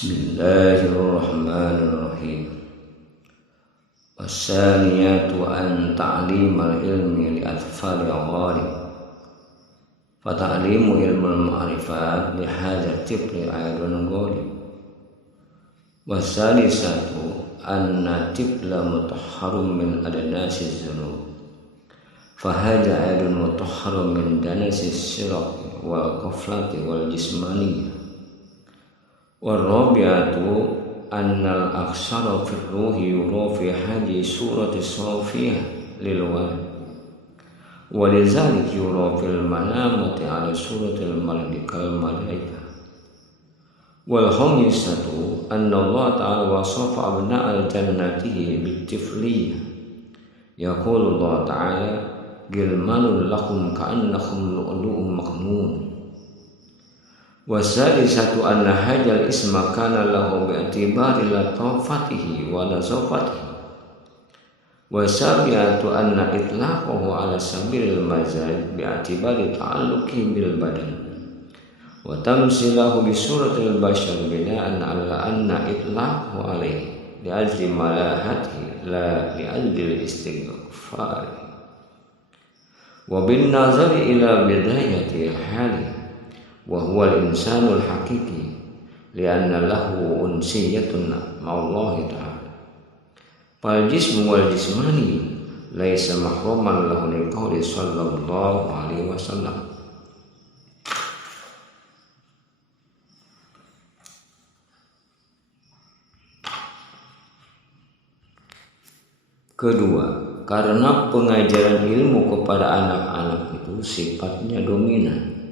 Bismillahirrahmanirrahim. Wasaniyatu an ta'limal ilmi li atfali ghalib. Fa ta'limu ilmul ma'rifat li hadzal tifli aydun ghalib. Wasalisatu anna tifla mutahharum min adnasiz dzunub. Fa hadza aydun mutahharum min danasis sirq wal ghaflati wal jismaniyah. Warabi'atu annal aksara fil ruhi yura fi hadhihi surati safiyah lil walad walizalik yura fil manamati ala suratil malaikal malaikah. Wal khamisatu anna Allah ta'ala wasafa abna'al jannatihi bitifliyah yaqulu Allah ta'ala gilmanun lakum ka'annahum lu'lu'um maknun. Wasalisatu anna hajal isma kana lahu bi'tibari latafatihi wa nazafatihi. Wasabiatu anna itlaqahu ala sabilil mazaj bi'tibari ta'alluqi bil badan wa tamsilahu bi suratil bashar bina'an ala anna itlaqahu alaihi li'ajli malahatihi la li'ajli istighfar wa bin nazari ila bidayati al-hali wa huwa al-insanul haqiqi li'anna lahu unsiyatun ma'allahi ta'ala. Fal jismu wal jismani laisa mahruman lahu li qouli sallallahu alaihi wasallam. Kedua, karena pengajaran ilmu kepada anak-anak itu sifatnya dominan.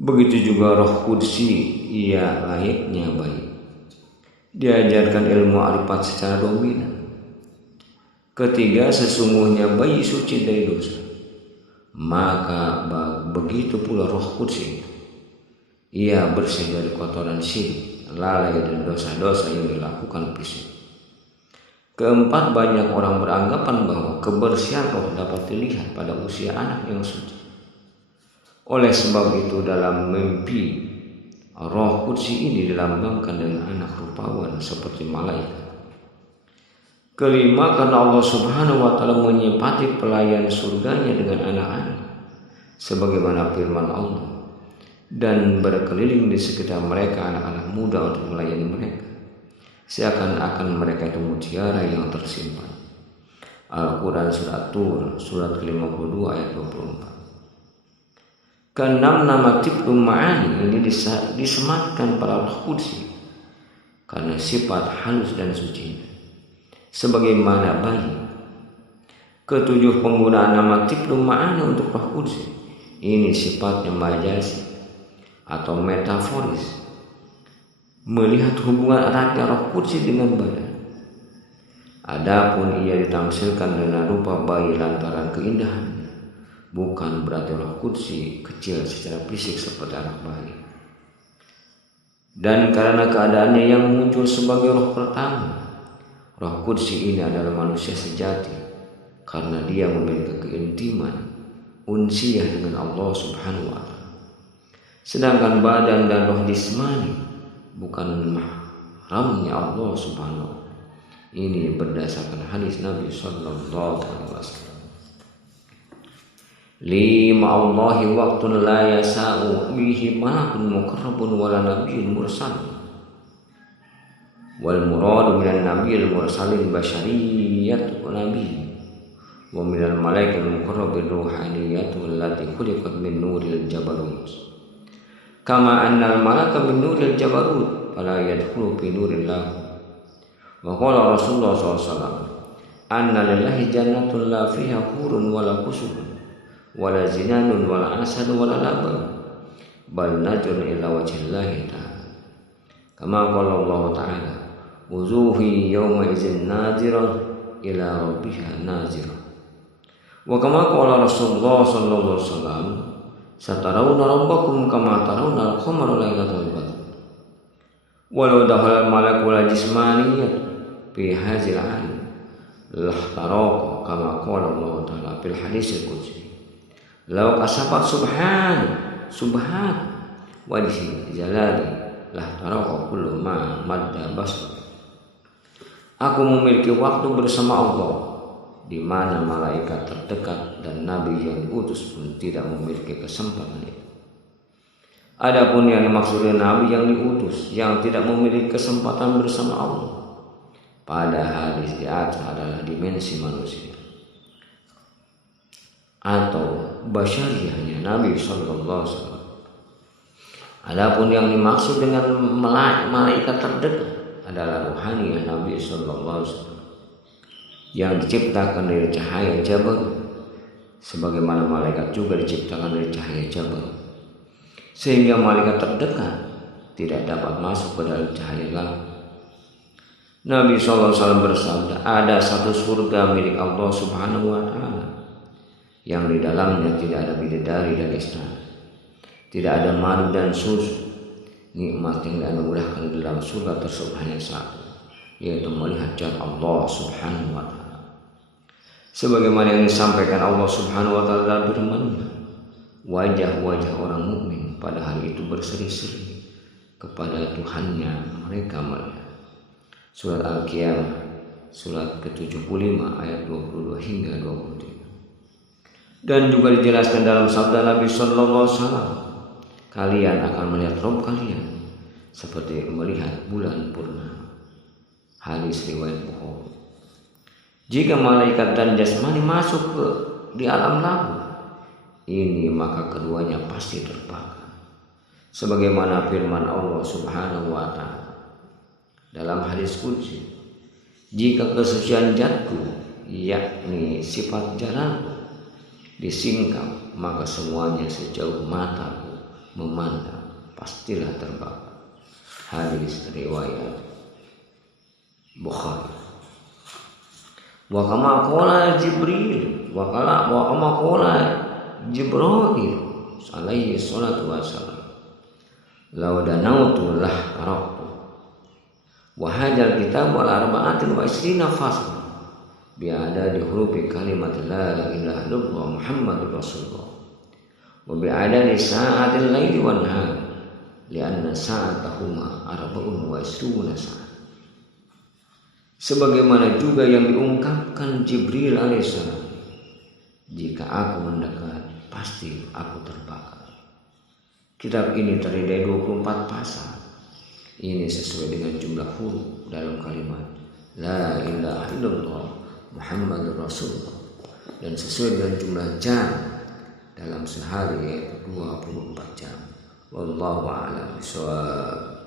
Begitu juga roh kudsi, ia layaknya bayi. Diajarkan ilmu arifat secara dominan. Ketiga, sesungguhnya bayi suci dari dosa. Maka begitu pula roh kudsi. Ia bersih dari kotoran syirik, lalai dan dosa-dosa yang dilakukan fisik. Keempat, banyak orang beranggapan bahwa kebersihan roh dapat dilihat pada usia anak yang suci. Oleh sebab itu dalam mimpi roh kudsi ini dilambangkan dengan anak rupawan seperti malaikat. Kelima, karena Allah Subhanahu wa ta'ala menyifati pelayan surganya dengan anak-anak sebagaimana firman Allah, dan berkeliling di sekitar mereka anak-anak muda untuk melayani mereka seakan-akan mereka itu mutiara yang tersimpan. Al-Quran Surat Tur surat ke-52 ayat 24. Keenam, nama tiflu ma'ani ini disematkan pada roh kudsi karena sifat halus dan suci sebagaimana bayi. Ketujuh, penggunaan nama tiflu ma'ani untuk roh kudsi ini sifatnya majazi atau metaforis, melihat hubungan eratnya roh kudsi dengan badan. Adapun ia ditamsilkan dengan rupa bayi lantaran keindahan, bukan berarti roh kudsi kecil secara fisik seperti anak bayi. Dan karena keadaannya yang muncul sebagai roh pertama, roh kudsi ini adalah manusia sejati karena dia memiliki keintiman unsiyah dengan Allah Subhanahu wa ta'ala. Sedangkan badan dan roh jismani bukan mahramnya Allah Subhanahu wa ta'ala. Ini berdasarkan hadis Nabi sallallahu alaihi wasallam. Lima Allahi waqtun la yasa'u bihi malakun muqarrabun wala nabiyyun mursal. Wal muradu minan nabiyil mursalin bashariyatu nabi wa minal malaikil muqarrabin ruhaniyatu allati khuliqat min nuril jabarut. Kama annal malaka min nuril jabarut fala yadkhulu fi nurillah. Wa qala Rasulullah sallallahu alaihi wasallam anna lillahi jannatun la fiha hurun wala qusur wala zinanun wala asad wala laban bal najrun ila wajhillahi ta'ala. Kama qala Allah ta'ala wuzuhi yawma idzin nadhirah ila rabbiha nazirah. Wa kama qala Rasulullah sallallahu alaihi wasallam satarawna rabbakum kama tarawna al-qamara lailatal badr. Walau dakhala al-malak wala jismaniyat fi hadzal alam lahtaraqa kama qala Allah ta'ala fil haditsil qudsi. Lau kasabat subhan wajhi jalali lah taraka kullu ma madda basar. Aku memiliki waktu bersama Allah di mana malaikat terdekat dan nabi yang diutus pun tidak memiliki kesempatan itu. Adapun yang dimaksud nabi yang diutus yang tidak memiliki kesempatan bersama Allah pada hadis di atas adalah dimensi manusia atau basyariahnya Nabi sallallahu alaihi wasallam. Adapun yang dimaksud dengan malaikat terdekat adalah ruhani Nabi sallallahu alaihi wasallam yang diciptakan dari cahaya Jabal, sebagaimana malaikat juga diciptakan dari cahaya Jabal, sehingga malaikat terdekat tidak dapat masuk ke dalam cahaya langit. Nabi sallallahu alaihi wasallam bersabda, ada satu surga milik Allah Subhanahu wa taala yang di dalamnya tidak ada bidadari dan istana, tidak ada madu dan susu. Nikmat yang dianugerahkan di dalam surga tersebut hanya satu, yaitu melihat jalan Allah Subhanahu wa taala. Sebagaimana yang disampaikan Allah Subhanahu wa taala dalam firman-Nya, wajah-wajah orang mukmin pada hari itu berseri-seri kepada Tuhannya mereka melihat. Surat Al-Qiyamah, surat ke-75 ayat 22 hingga 23. Dan juga dijelaskan dalam sabda Nabi sallallahu alaihi wasallam, kalian akan melihat Rabb kalian seperti melihat bulan purnama. Hadis riwayat Bukhari. Jika malaikat dan jasmani masuk di alam laut ini, maka keduanya pasti terbakar. Sebagaimana firman Allah Subhanahu wa taala dalam hadis qudsi, jika kesucian zatku yakni sifat jalanku disingkap, maka semuanya sejauh mataku memandang pastilah terbakar. Hadis riwayat Bukhari. Wa kama qala Jibril wa kama qala Jibril alaihi salatu wassalam, law danautu lah taraktu wa hadzal kitab wal arba'atin wa isrina fasl bi'ada di hurufi kalimat la ilaha illallah Muhammadur Rasulullah wa bi'ada di sa'atil laili wan nahar li'anna sa'atahuma arba'un wa isruna sa'at. Sebagaimana juga yang diungkapkan Jibril alaihissalam, jika aku mendekat pasti aku terbakar. Kitab ini terdiri dari 24 pasal. Ini sesuai dengan jumlah huruf dalam kalimat la ilaha illallah Muhammadur Rasulullah, dan sesuai dengan jumlah jam dalam sehari yaitu 24 jam. Wallahu a'lam bishawab.